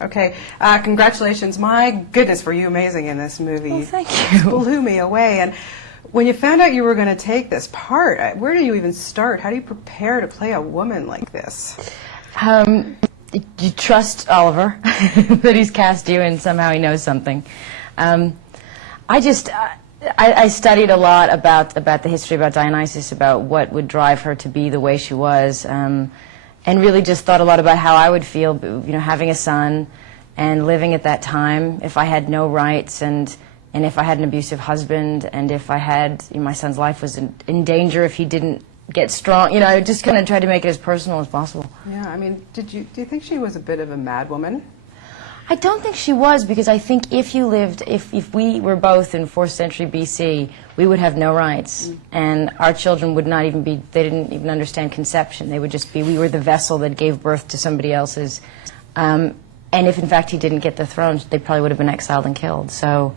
Okay, congratulations. My goodness, were you amazing in this movie. Well, thank you. It blew me away. And when you found out you were going to take this part, where do you even start? How do you prepare to play a woman like this? You trust Oliver, that he's cast you and somehow he knows something. I studied a lot about the history about Dionysus, about what would drive her to be the way she was, and really just thought a lot about how I would feel, you know, having a son and living at that time, if I had no rights, and if I had an abusive husband, and if I had, you know, my son's life was in danger if he didn't get strong. You know, I just kind of tried to make it as personal as possible. Yeah, I mean, do you think she was a bit of a mad woman? I don't think she was, because I think if you lived, if we were both in 4th century BC, we would have no rights, and our children would not even be, they didn't even understand conception. They would just be, we were the vessel that gave birth to somebody else's. And if in fact he didn't get the throne, they probably would have been exiled and killed. So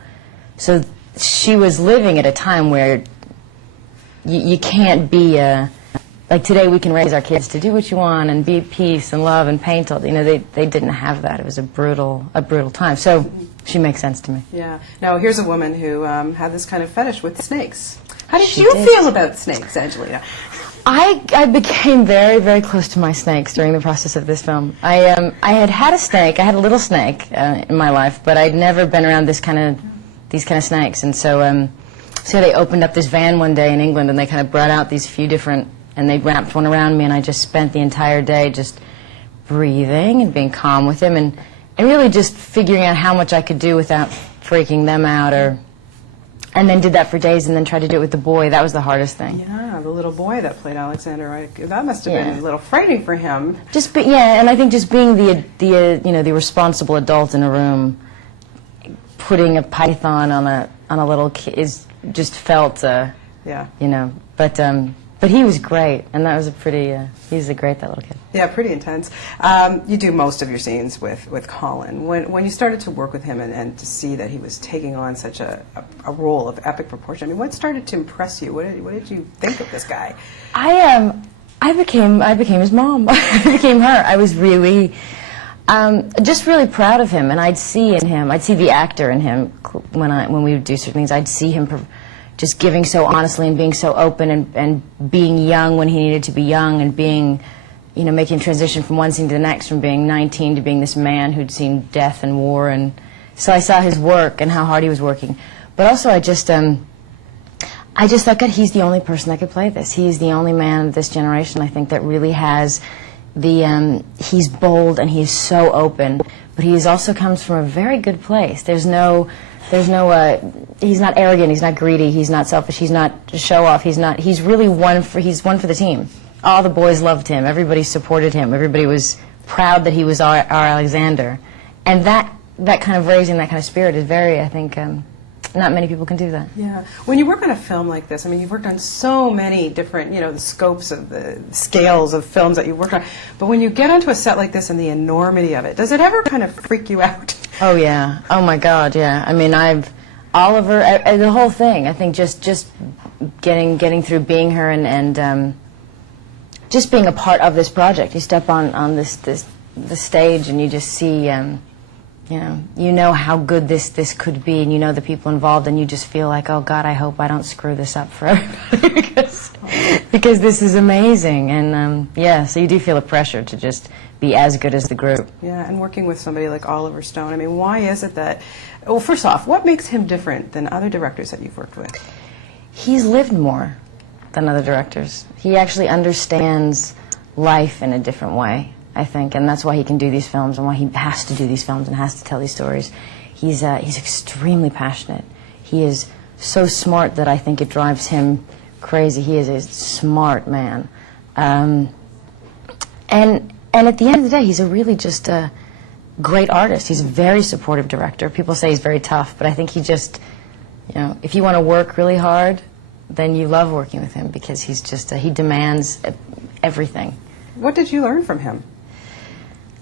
she was living at a time where you can't be like today we can raise our kids to do what you want and be at peace and love and paint all, you know, they didn't have that. It was a brutal time. So she makes sense to me. Yeah. Now here's a woman who had this kind of fetish with snakes. How did She you did. feel about snakes, Angelina? I became very, very close to my snakes during the process of this film. I had a snake. I had a little snake in my life, but I'd never been around these kind of snakes. And so they opened up this van one day in England, and they kind of brought out these few different, and they wrapped one around me, and I just spent the entire day just breathing and being calm with him, and really just figuring out how much I could do without freaking them out, and then did that for days, and then tried to do it with the boy. That was the hardest thing. Yeah, the little boy that played Alexander, that must have been a little frightening for him. And I think just being the responsible adult in a room, putting a python on a little kid is just felt, you know, but he was great, and that was a pretty, he's that little kid. Yeah, pretty intense. You do most of your scenes with Colin. When you started to work with him and to see that he was taking on such a role of epic proportion, I mean, what started to impress you? What did you think of this guy? I became his mom. I became her. I was really, just really proud of him, and I'd see the actor in him when we would do certain things. I'd see him just giving so honestly and being so open and being young when he needed to be young, and being, you know, making a transition from one scene to the next, from being 19 to being this man who'd seen death and war. And so I saw his work and how hard he was working. But also I just thought, God, he's the only person that could play this. He's the only man of this generation, I think, that really has the, he's bold and he's so open, but he also comes from a very good place. He's not arrogant, he's not greedy, he's not selfish, he's not show off, he's really one for the team. All the boys loved him, everybody supported him, everybody was proud that he was our Alexander. And that kind of raising, that kind of spirit is very, I think, not many people can do that. Yeah. When you work on a film like this, I mean, you've worked on so many different, you know, the scopes of the scales of films that you've worked on. But when you get onto a set like this and the enormity of it, does it ever kind of freak you out? Oh, yeah. Oh, my God, yeah. I mean, Oliver, the whole thing, I think just getting through being her and just being a part of this project. You step on the stage and you just see, you know how good this could be, and you know the people involved, and you just feel like, oh God, I hope I don't screw this up for everybody because this is amazing. And yeah, so you do feel a pressure to just be as good as the group. Yeah, and working with somebody like Oliver Stone, I mean, why is it that, well, first off, what makes him different than other directors that you've worked with? He's lived more than other directors. He actually understands life in a different way, I think, and that's why he can do these films and why he has to do these films and has to tell these stories. He's extremely passionate. He is so smart that I think it drives him crazy. He is a smart man. And at the end of the day, he's a really just a great artist. He's a very supportive director. People say he's very tough, but I think he just, you know, if you want to work really hard, then you love working with him because he's just, he demands everything. What did you learn from him?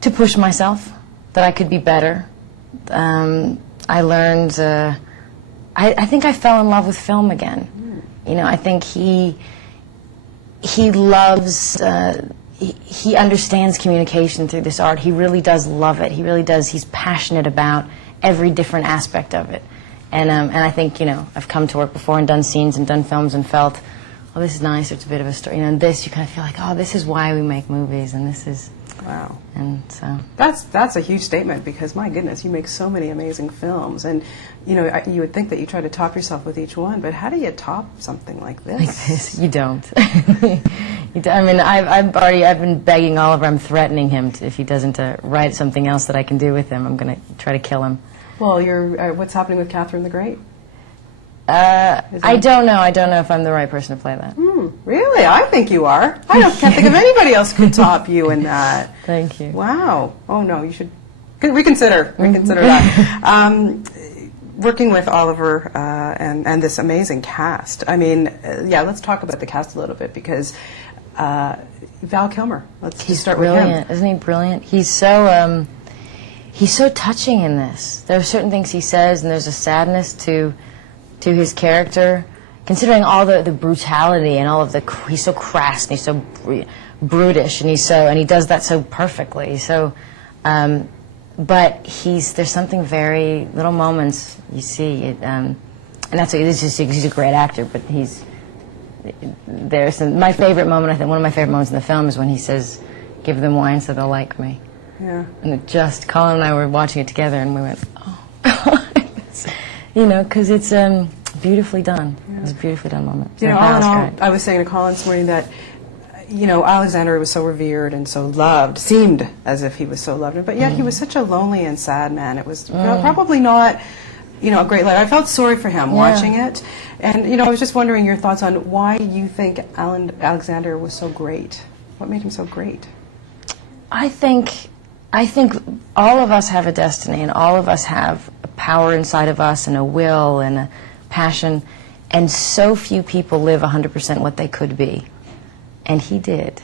To push myself, that I could be better. I learned, I think I fell in love with film again. You know, I think he loves, he understands communication through this art. He really does love it. He really does. He's passionate about every different aspect of it. And I think, you know, I've come to work before and done scenes and done films and felt, oh, this is nice, it's a bit of a story. You know, and this, you kind of feel like, oh, this is why we make movies, and this is... Wow. And so... That's a huge statement, because, my goodness, you make so many amazing films. And, you know, you would think that you try to top yourself with each one, but how do you top something like this? Like this? You don't. You don't. I mean, I've been begging Oliver, I'm threatening him if he doesn't write something else that I can do with him. I'm going to try to kill him. Well, what's happening with Catherine the Great? I don't know. I don't know if I'm the right person to play that. Really? I think you are. Can't think of anybody else who could top you in that. Thank you. Wow. Oh, no, you should reconsider that. Working with Oliver and this amazing cast. I mean, yeah, let's talk about the cast a little bit, because Val Kilmer, He's start brilliant. with him. Isn't he brilliant? He's so touching in this. There are certain things he says, and there's a sadness to his character, considering all the brutality and all of he's so crass and he's so brutish, and he does that so perfectly. So, but there's something very little moments you see it, and that's what he's a great actor. But my favorite moment. I think one of my favorite moments in the film is when he says, "Give them wine so they'll like me." Yeah. And Colin and I were watching it together, and we went, "Oh, God." You know, because it's beautifully done. Yeah. It's a beautifully done moment. You know, all in all, I was saying to Colin this morning that, you know, Alexander was so revered and so loved, seemed as if he was so loved, but yet he was such a lonely and sad man. It was probably not, you know, a great life. I felt sorry for him watching it. And, you know, I was just wondering your thoughts on why you think Alexander was so great. What made him so great? I think all of us have a destiny, and all of us have a power inside of us, and a will, and a passion, and so few people live 100% what they could be, and he did.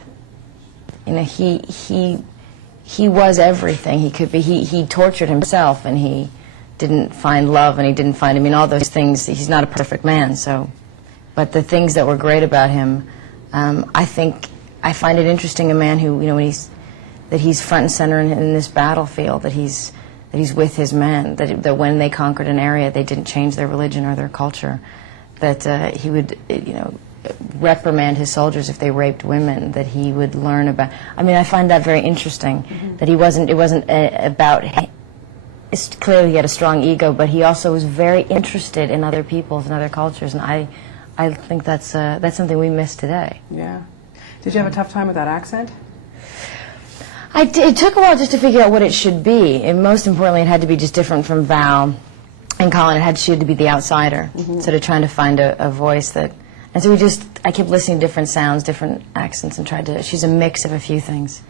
You know, he was everything he could be. He tortured himself, and he didn't find love, and he didn't find, I mean, all those things. He's not a perfect man, so, but the things that were great about him, I find it interesting, a man who, you know, that he's front and center in this battlefield, that he's with his men, that when they conquered an area, they didn't change their religion or their culture, that he would, you know, reprimand his soldiers if they raped women, that he would learn about. I mean, I find that very interesting, that it wasn't about him. It's clearly he had a strong ego, but he also was very interested in other peoples and other cultures, and I think that's something we miss today. Yeah. Did you have a tough time with that accent? It took a while just to figure out what it should be, and most importantly, it had to be just different from Val and Colin. She had to be the outsider, sort of trying to find a voice that. And so I kept listening to different sounds, different accents, and she's a mix of a few things.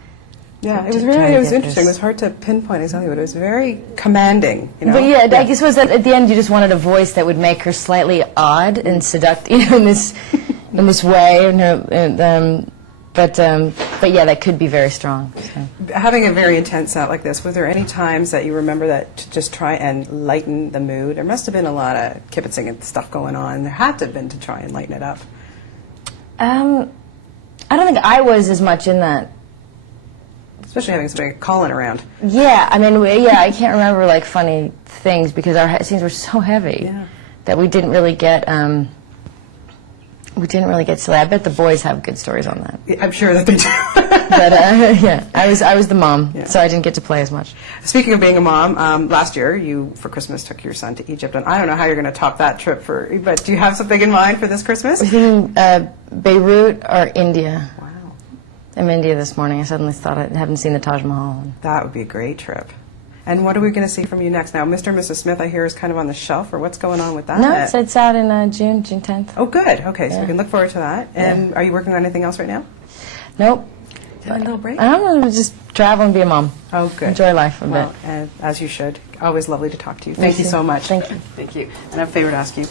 Yeah, it was interesting. It was hard to pinpoint exactly, but it was very commanding. You know? But yeah, I guess was that at the end you just wanted a voice that would make her slightly odd and seductive, you know, in this way, But yeah, that could be very strong. So. Having a very intense set like this, was there any times that you remember that to just try and lighten the mood? There must have been a lot of kibitzing and stuff going on. There had to have been to try and lighten it up. I don't think I was as much in that. Especially having somebody like Colin around. Yeah, I mean, I can't remember like funny things because our scenes were so heavy that we didn't really get. We didn't really get silly. I bet the boys have good stories on that. Yeah, I'm sure that they do. But yeah, I was the mom, so I didn't get to play as much. Speaking of being a mom, last year you, for Christmas, took your son to Egypt, and I don't know how you're going to top that trip. But do you have something in mind for this Christmas? We're thinking Beirut or India. Wow. I'm in India this morning. I suddenly thought I haven't seen the Taj Mahal. That would be a great trip. And what are we going to see from you next? Now, Mr. and Mrs. Smith, I hear, is kind of on the shelf, or what's going on with that? No, it's out in June 10th. Oh, good. Okay, so we can look forward to that. And are you working on anything else right now? Nope. A little break? I don't know, just travel and be a mom. Oh, good. Enjoy life a bit. And as you should. Always lovely to talk to you. Thank you so much. Thank you. Thank you. And I have a favor to ask you.